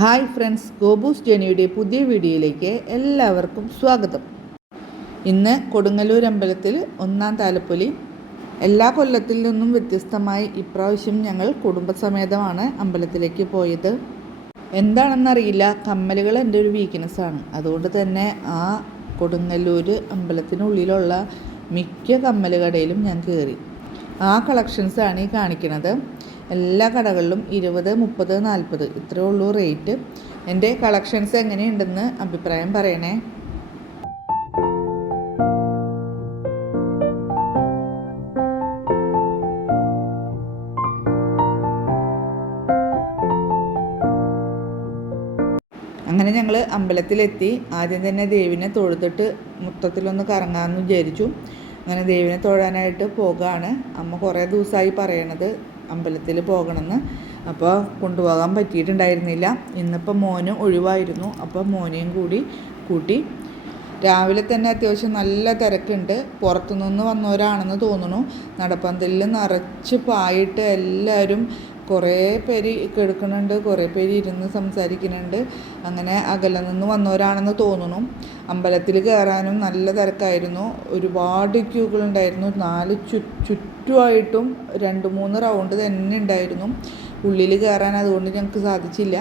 Hi friends ഗോബൂസ് ജേണിയുടെ പുതിയ വീഡിയോയിലേക്ക് എല്ലാവർക്കും സ്വാഗതം. ഇന്ന് കൊടുങ്ങല്ലൂർ അമ്പലത്തിൽ ഒന്നാം താലപ്പൊലി. എല്ലാ കൊല്ലത്തിൽ നിന്നും വ്യത്യസ്തമായി ഇപ്രാവശ്യം ഞങ്ങൾ കുടുംബസമേതമാണ് അമ്പലത്തിലേക്ക് പോയത്. എന്താണെന്നറിയില്ല കമ്മലുകൾ എന്റെ ഒരു വീക്ക്നെസ്സാണ് അതുകൊണ്ട് തന്നെ ആ കൊടുങ്ങല്ലൂർ അമ്പലത്തിനുള്ളിലുള്ള മിക്ക കമ്മൽ കടയിലും ഞാൻ കയറി ആ കളക്ഷൻസാണ് ഈ കാണിക്കുന്നത് എല്ലാ കടകളിലും ഇരുപത് മുപ്പത് നാൽപ്പത്. ഇത്രയേ ഉള്ളൂ റേറ്റ്. എന്റെ കളക്ഷൻസ് എങ്ങനെയുണ്ടെന്ന് അഭിപ്രായം പറയണേ. അങ്ങനെ ഞങ്ങൾ അമ്പലത്തിലെത്തി. ആദ്യം തന്നെ ദേവിനെ തൊഴുതിട്ട് മൊത്തത്തിലൊന്ന് കറങ്ങാമെന്ന് വിചാരിച്ചു. അങ്ങനെ ദേവിനെ തൊഴാനായിട്ട് പോകുകയാണ് അമ്മ കുറേ ദിവസമായി പറയണത് അമ്പലത്തിൽ പോകണമെന്ന്. അപ്പോൾ കൊണ്ടുപോകാൻ പറ്റിയിട്ടുണ്ടായിരുന്നില്ല. ഇന്നിപ്പോൾ മോന് ഒഴിവായിരുന്നു. അപ്പോൾ മോനെയും കൂടി കൂട്ടി. രാവിലെ തന്നെ അത്യാവശ്യം നല്ല തിരക്കുണ്ട്. പുറത്തുനിന്ന് വന്നവരാണെന്ന് തോന്നുന്നു. നടപ്പന്തലിൽ നിറച്ച് പായിട്ട് എല്ലാവരും കുറേ പേര് കിടക്കുന്നുണ്ട് കുറേ പേര് ഇരുന്ന് സംസാരിക്കുന്നുണ്ട്. അങ്ങനെ അകലെ നിന്ന് വന്നവരാണെന്ന് തോന്നുന്നു. അമ്പലത്തിൽ കയറാനും നല്ല തിരക്കായിരുന്നു. ഒരുപാട് ക്യൂകളുണ്ടായിരുന്നു നാല് ചു ചുറ്റുമായിട്ടും രണ്ട് മൂന്ന് റൗണ്ട് തന്നെ ഉണ്ടായിരുന്നു. ഉള്ളിൽ കയറാൻ അതുകൊണ്ട് ഞങ്ങൾക്ക് സാധിച്ചില്ല.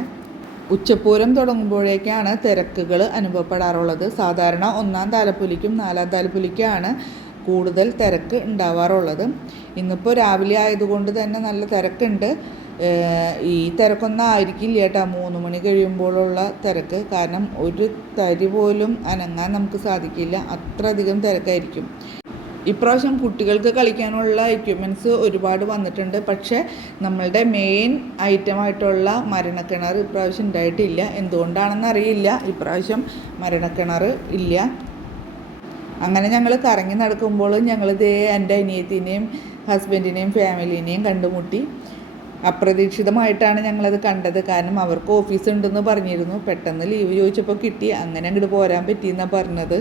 ഉച്ചപ്പൂരം തുടങ്ങുമ്പോഴേക്കാണ് തിരക്കുകൾ അനുഭവപ്പെടാറുള്ളത്. സാധാരണ ഒന്നാം താലപ്പൊലിക്കും നാലാം താലപ്പൊലിക്കാണ് കൂടുതൽ തിരക്ക് ഉണ്ടാവാറുള്ളത്. ഇന്നിപ്പോൾ രാവിലെ ആയതുകൊണ്ട് തന്നെ നല്ല തിരക്കുണ്ട്. ഈ തിരക്കൊന്നും ആയിരിക്കില്ല കേട്ടോ. മൂന്ന് മണി കഴിയുമ്പോഴുള്ള തിരക്ക്. കാരണം ഒരു തരി പോലും അനങ്ങാൻ നമുക്ക് സാധിക്കില്ല. അത്രയധികം തിരക്കായിരിക്കും. ഇപ്രാവശ്യം കുട്ടികൾക്ക് കളിക്കാനുള്ള എക്യുപ്മെന്റ്സ് ഒരുപാട് വന്നിട്ടുണ്ട്. പക്ഷേ നമ്മളുടെ മെയിൻ ഐറ്റമായിട്ടുള്ള മരണക്കിണർ ഇപ്രാവശ്യം ഉണ്ടായിട്ടില്ല. എന്തുകൊണ്ടാണെന്ന് അറിയില്ല. ഇപ്രാവശ്യം മരണക്കിണർ ഇല്ല. അങ്ങനെ ഞങ്ങൾ കറങ്ങി നടക്കുമ്പോൾ ഇതേ എന്റെ അനിയത്തിനെയും ഹസ്ബൻഡിനെയും ഫാമിലിനെയും കണ്ടുമുട്ടി. അപ്രതീക്ഷിതമായിട്ടാണ് ഞങ്ങളത് കണ്ടത്. കാരണം അവർക്ക് ഓഫീസ് ഉണ്ടെന്ന് പറഞ്ഞിരുന്നു. പെട്ടെന്ന് ലീവ് ചോദിച്ചപ്പോൾ കിട്ടി. അങ്ങനെ അങ്ങോട്ട് പോരാൻ പറ്റിയെന്നാണ് പറഞ്ഞത്.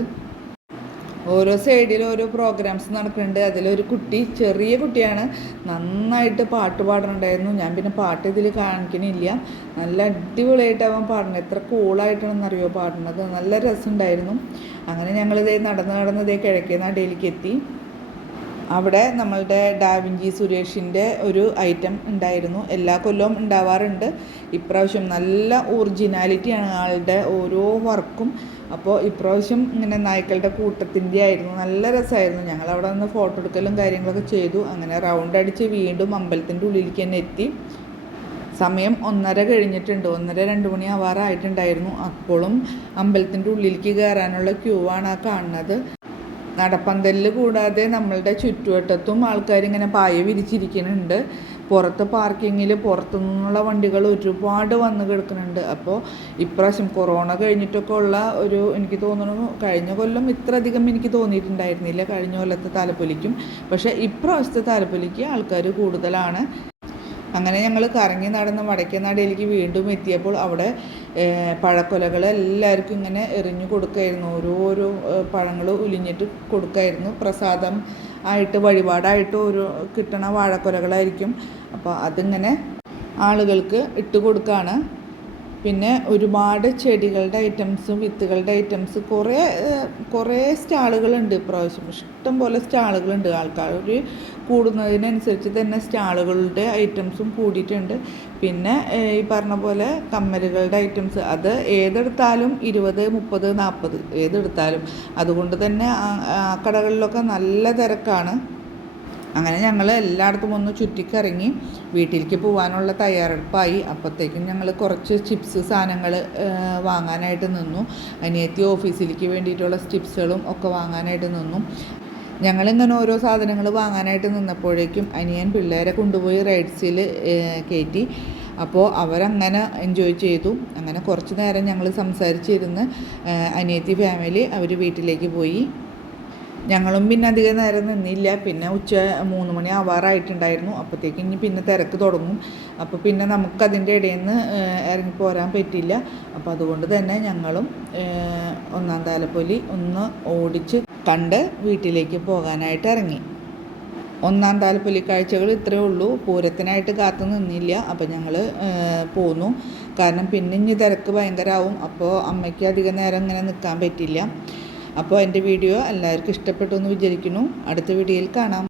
ഓരോ സൈഡിൽ ഓരോ പ്രോഗ്രാംസ് നടക്കുന്നുണ്ട് അതിലൊരു കുട്ടി ചെറിയ കുട്ടിയാണ്. നന്നായിട്ട് പാട്ട് പാടുന്നുണ്ടായിരുന്നു ഞാൻ പിന്നെ പാട്ട് ഇതിൽ കാണിക്കണില്ല. നല്ല അടിപൊളിയായിട്ട് അവൻ പാടുന്നത് എത്ര കൂളായിട്ടാണെന്നറിയോ പാടുന്നത്. നല്ല രസമുണ്ടായിരുന്നു അങ്ങനെ ഞങ്ങളിതേ നടന്ന് നടന്ന് ഇതേ കിഴക്കേ നാട്ടിലേക്ക് എത്തി അവിടെ നമ്മളുടെ ഡാവിഞ്ചി സുരേഷിന്റെ ഒരു ഐറ്റം ഉണ്ടായിരുന്നു. എല്ലാ കൊല്ലവും ഉണ്ടാവാറുണ്ട്. ഇപ്രാവശ്യം നല്ല ഒറിജിനാലിറ്റിയാണ് ആളുടെ ഓരോ വർക്കും. അപ്പോൾ ഇപ്രാവശ്യം ഇങ്ങനെ നായ്ക്കളുടെ കൂട്ടത്തിന്റെ ആയിരുന്നു. നല്ല രസമായിരുന്നു. ഞങ്ങൾ അവിടെ നിന്ന് ഫോട്ടോ എടുക്കലും കാര്യങ്ങളൊക്കെ ചെയ്തു. അങ്ങനെ റൗണ്ട് അടിച്ച് വീണ്ടും അമ്പലത്തിന്റെ ഉള്ളിലേക്ക് തന്നെ എത്തി. സമയം ഒന്നര കഴിഞ്ഞിട്ടുണ്ട്. ഒന്നര രണ്ട് മണി ആവാറായിട്ടുണ്ടായിരുന്നു അപ്പോഴും അമ്പലത്തിന്റെ ഉള്ളിലേക്ക് കയറാനുള്ള ക്യൂ ആണ് ആ കാണുന്നത്. നടപ്പന്തലിൽ കൂടാതെ നമ്മളുടെ ചുറ്റുവട്ടത്തും ആൾക്കാർ ഇങ്ങനെ പായ വിരിച്ചിരിക്കുന്നുണ്ട്. പുറത്ത് പാർക്കിങ്ങിൽ പുറത്തു നിന്നുള്ള വണ്ടികൾ ഒരുപാട് വന്ന് കിടക്കുന്നുണ്ട്. അപ്പോൾ ഇപ്രാവശ്യം കൊറോണ കഴിഞ്ഞിട്ടൊക്കെ ഉള്ള ഒരു എനിക്ക് തോന്നുന്നു കഴിഞ്ഞ കൊല്ലം ഇത്ര അധികം എനിക്ക് തോന്നിയിട്ടുണ്ടായിരുന്നില്ല. കഴിഞ്ഞ കൊല്ലത്തെ താലപ്പൊലിക്കും. പക്ഷേ ഇപ്രാവശ്യത്തെ താലപ്പൊലിക്ക് ആൾക്കാർ കൂടുതലാണ്. അങ്ങനെ ഞങ്ങൾ കറങ്ങി നടന്ന് വടക്കേനാടിലേക്ക് വീണ്ടും എത്തിയപ്പോൾ അവിടെ പഴക്കൊലകൾ എല്ലാവർക്കും ഇങ്ങനെ എറിഞ്ഞു കൊടുക്കായിരുന്നു. ഓരോരോ പഴങ്ങൾ ഉലിഞ്ഞിട്ട് കൊടുക്കായിരുന്നു. പ്രസാദം ആയിട്ട് വഴിപാടായിട്ട് ഓരോ കിട്ടണ വാഴക്കൊലകളായിരിക്കും. അപ്പോൾ അതിങ്ങനെ ആളുകൾക്ക് ഇട്ട് കൊടുക്കുകയാണ് പിന്നെ ഒരുപാട് ചെടികളുടെ ഐറ്റംസും വിത്തുകളുടെ ഐറ്റംസ് കുറേ കുറേ സ്റ്റാളുകളുണ്ട് ഇപ്രാവശ്യം. ഇഷ്ടം പോലെ സ്റ്റാളുകളുണ്ട്. ആൾക്കാർ കൂടുന്നതിനനുസരിച്ച് തന്നെ സ്റ്റാളുകളുടെ ഐറ്റംസും കൂടിയിട്ടുണ്ട്. പിന്നെ ഈ പറഞ്ഞ പോലെ കമ്മലുകളുടെ ഐറ്റംസ് അത് ഏതെടുത്താലും ഇരുപത് മുപ്പത് നാൽപ്പത് ഏതെടുത്താലും. അതുകൊണ്ട് തന്നെ ആ കടകളിലൊക്കെ നല്ല തിരക്കാണ്. അങ്ങനെ ഞങ്ങൾ എല്ലായിടത്തും ഒന്ന് ചുറ്റിക്കറങ്ങി വീട്ടിലേക്ക് പോകാനുള്ള തയ്യാറെടുപ്പായി. അപ്പോഴത്തേക്കും ഞങ്ങൾ കുറച്ച് ചിപ്സ് സാധനങ്ങൾ വാങ്ങാനായിട്ട് നിന്നു. അനിയത്തി ഓഫീസിലേക്ക് വേണ്ടിയിട്ടുള്ള സ്റ്റിപ്സുകളും ഒക്കെ വാങ്ങാനായിട്ട് നിന്നു. ഞങ്ങളിങ്ങനെ ഓരോ സാധനങ്ങൾ വാങ്ങാനായിട്ട് നിന്നപ്പോഴേക്കും അനിയൻ പിള്ളേരെ കൊണ്ടുപോയി റൈഡ്സിൽ കയറ്റി അപ്പോൾ അവരങ്ങനെ എൻജോയ് ചെയ്തു. അങ്ങനെ കുറച്ച് നേരം ഞങ്ങൾ സംസാരിച്ചിരുന്ന് അനിയത്തി ഫാമിലി അവർ വീട്ടിലേക്ക് പോയി. ഞങ്ങളും പിന്നെ അധികം നേരം നിന്നില്ല. പിന്നെ ഉച്ച മൂന്ന് മണി ആവാറായിട്ടുണ്ടായിരുന്നു. അപ്പോഴത്തേക്ക് ഇനി പിന്നെ തിരക്ക് തുടങ്ങും. അപ്പോൾ പിന്നെ നമുക്കതിന്റെ ഇടയിൽ നിന്ന് ഇറങ്ങിപ്പോരാൻ പറ്റില്ല. അപ്പോൾ അതുകൊണ്ട് തന്നെ ഞങ്ങളും ഒന്നാം താലപ്പൊലി ഒന്ന് ഓടിച്ച് കണ്ട് വീട്ടിലേക്ക് പോകാനായിട്ട് ഇറങ്ങി. ഒന്നാം താലപ്പൊലി കാഴ്ചകൾ ഇത്രയേ ഉള്ളൂ. പൂരത്തിനായിട്ട് കാത്തു നിന്നില്ല. അപ്പോൾ ഞങ്ങൾ പോന്നു. കാരണം പിന്നെ ഇനി തിരക്ക് ഭയങ്കരമാവും അപ്പോൾ അമ്മയ്ക്ക് അധികം നേരം ഇങ്ങനെ നിൽക്കാൻ പറ്റില്ല. അപ്പോൾ എന്റെ വീഡിയോ എല്ലാവർക്കും ഇഷ്ടപ്പെട്ടു എന്ന് വിചാരിക്കുന്നു. അടുത്ത വീഡിയോയിൽ കാണാം.